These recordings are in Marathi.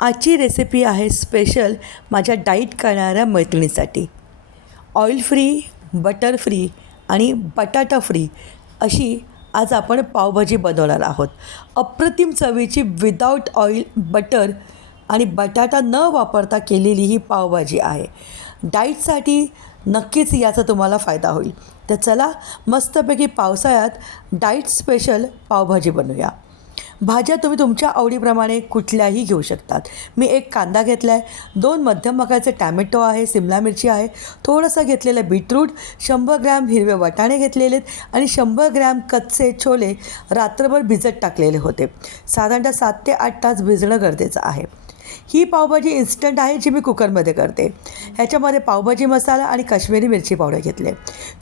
आजची रेसिपी आहे स्पेशल माझ्या डाईट करणाऱ्या मैत्रिणीसाठी. ऑइल फ्री बटर फ्री आणि बटाटा फ्री अशी आज आपण पावभाजी बनवणार आहोत. अप्रतिम चवीची विदाऊट ऑइल बटर आणि बटाटा न वापरता केलेली ही पावभाजी आहे. डाईटसाठी नक्कीच याचा तुम्हाला फायदा होईल. तर चला मस्तपैकी पावसाळ्यात डाईट स्पेशल पावभाजी बनवूया. भाज्या तुम्ही तुमच्या आवडीप्रमाणे कुठल्याही घेऊ शकतात. मी एक कांदा घेतला आहे दोन मध्यम आकाराचे टॅमॅटो आहे सिमला मिरची आहे थोडंसं घेतलेलं बीटरूट शंभर ग्रॅम हिरवे वाटाणे घेतलेले आहेत आणि शंभर ग्रॅम कच्चे छोले रात्रभर भिजत टाकलेले होते. साधारणतः सात ते आठ तास भिजणं गरजेचं आहे. ही पावभाजी इन्स्टंट आहे जी मी कुकरमध्ये करते. ह्याच्यामध्ये पावभाजी मसाला आणि काश्मीरी मिरची पावडर घेतले.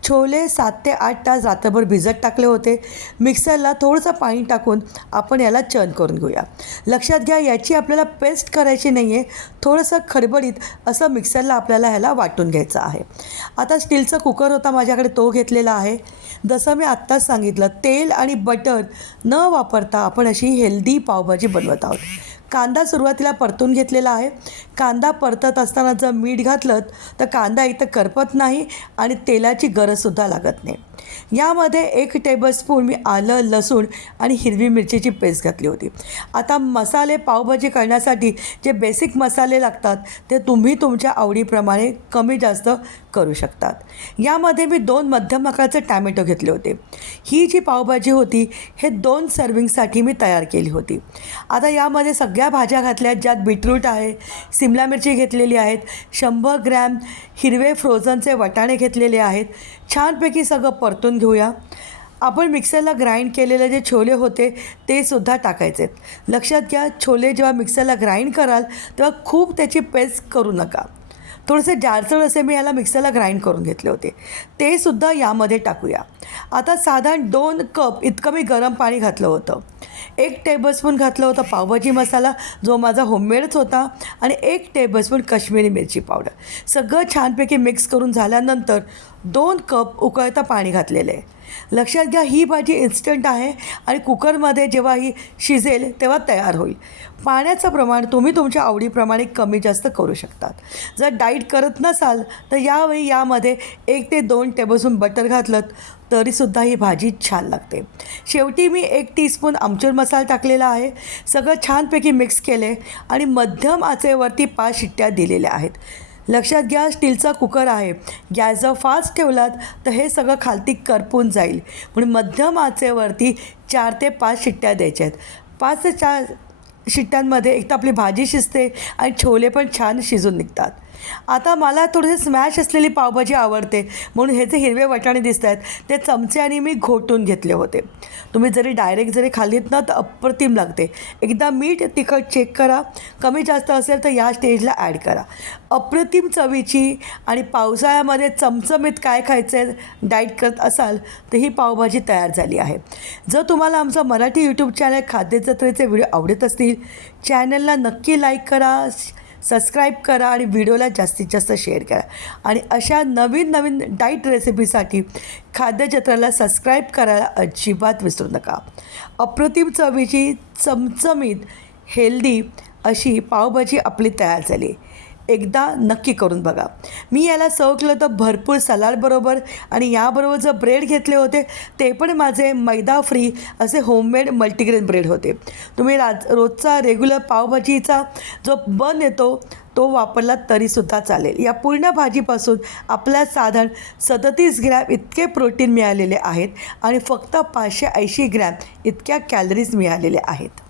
छोले सात ते आठ तास रात्रभर भिजत टाकले होते. मिक्सरला थोडंसं पाणी टाकून आपण याला चर्न करून घेऊया. लक्षात घ्या याची आपल्याला पेस्ट करायची नाही आहे थोडंसं खडबडीत असं मिक्सरला आपल्याला ह्याला वाटून घ्यायचं आहे. आता स्टीलचा कुकर होता माझ्याकडे तो घेतलेला आहे. जसं मी आत्ताच सांगितलं तेल आणि बटर न वापरता आपण अशी हेल्दी पावभाजी बनवत आहोत. कांदा सुरुवातीला परतून घेतलेला आहे. कांदा परतत असताना जर मीठ घातलं तर कांदा इथं करपत नाही आणि तेलाची गरजसुद्धा लागत नाही. यामध्ये एक टेबलस्पून मी आलं लसूण आणि हिरवी मिरचीची पेस्ट घातली होती. आता मसाले पावभाजी करण्यासाठी जे बेसिक मसाले लागतात ते तुम्ही तुमच्या आवडीप्रमाणे कमी जास्त करू शकतात. यामध्ये मी दोन मध्यम आकाराचे टॅमॅटो घेतले होते. ही जी पावभाजी होती हे दोन सर्विंगसाठी मी तयार केली होती. आता यामध्ये सगळ्या भाज्या घातल्या ज्यात बीटरूट आहे सिमला मिरची घेतलेली आहेत शंभर ग्रॅम हिरवे फ्रोझनचे वटाणे घेतलेले आहेत. छानपैकी सगळं परतून घेऊया. आपण मिक्सरला ग्राइंड केलेले जे छोले होते ते सुद्धा टाकायचे. लक्षात घ्या छोले जेव्हा मिक्सरला ग्राइंड कराल तेव्हा खूप त्याची पेस्ट करू नका. थोडेसे जाडसळ असे मी याला मिक्सरला ग्राइंड करून घेतले होते. ते सुद्धा यामध्ये टाकूया. आता साधारण दोन कप इतकं मी गरम पाणी घातलं होतं. एक टेबलस्पून घातलं होतं पावभाजी मसाला जो माझा होममेडच होता आणि एक टेबलस्पून काश्मीरी मिरची पावडर सगळं छानपैकी मिक्स करून झाल्यानंतर दोन कप उकळता पाणी घातलेलं. आहे लक्षात घ्या ही भाजी इन्स्टंट आहे आणि कुकरमध्ये जेव्हा ही शिजेल तेव्हा तयार होईल. पाण्याचं प्रमाण तुम्ही तुमच्या आवडीप्रमाणे कमी जास्त करू शकतात. जर डाईट करत नसाल तर यावेळी यामध्ये एक ते दोन टेबलस्पून बटर घातलं तरीसुद्धा ही भाजी छान लागते. शेवटी मी एक टीस्पून आमचूर मसाला टाकलेला आहे. सगळं छानपैकी मिक्स केले आणि मध्यम आचेवरती पाच शिट्ट्या दिलेल्या आहेत. लक्षात घ्या स्टीलचा कुकर आहे. गॅस जर फास्ट ठेवलात तर हे सगळं खालती करपून जाईल. म्हणून मध्यम आचेवरती चार ते पाच शिट्ट्या द्यायच्या आहेत पाच ते चार शिट्ट्यांमध्ये एक तर आपली भाजी शिजते आणि छोले पण छान शिजून निघतात. आता मला थोडेसे स्मॅश असलेली पावभाजी आवडते. म्हणून हे जे हिरवे वटाणे दिसत आहेत ते चमच्याने मी घोटून घेतले होते. तुम्ही जरी डायरेक्ट जरी खाल्लीत ना तर अप्रतिम लागते. एकदा मीठ तिखट चेक करा. कमी जास्त असेल तर या स्टेजला ॲड करा. अप्रतिम चवीची आणि पावसाळ्यामध्ये चमचमीत काय खायचं आहे डाईट करत असाल तर ही पावभाजी तयार झाली आहे. जर तुम्हाला आमचं मराठी यूट्यूब चॅनल खाद्यजत्रेचे व्हिडिओ आवडत असतील असतील चॅनलला नक्की लाईक करा सबस्क्राईब करा आणि व्हिडिओला जास्तीत जास्त शेअर करा. आणि अशा नवीन नवीन डाईट रेसिपीसाठी खाद्यजत्राला सबस्क्राईब करायला अजिबात विसरू नका. अप्रतिम चवीची चमचमीत हेल्दी अशी पावभाजी आपली तयार झाली. एकदा नक्की करून बघा. मी याला सर्व केलं तर भरपूर सलाडबरोबर आणि याबरोबर जर ब्रेड घेतले होते ते पण माझे मैदा फ्री असे होममेड मल्टीग्रेन ब्रेड होते. तुम्ही राज रोजचा रेग्युलर पावभाजीचा जो बन येतो तो वापरला तरीसुद्धा चालेल. या पूर्ण भाजीपासून आपल्या साधारण सदतीस ग्रॅम इतके प्रोटीन मिळालेले आहेत आणि फक्त पाचशे ऐंशी ग्रॅम इतक्या कॅलरीज मिळालेल्या आहेत.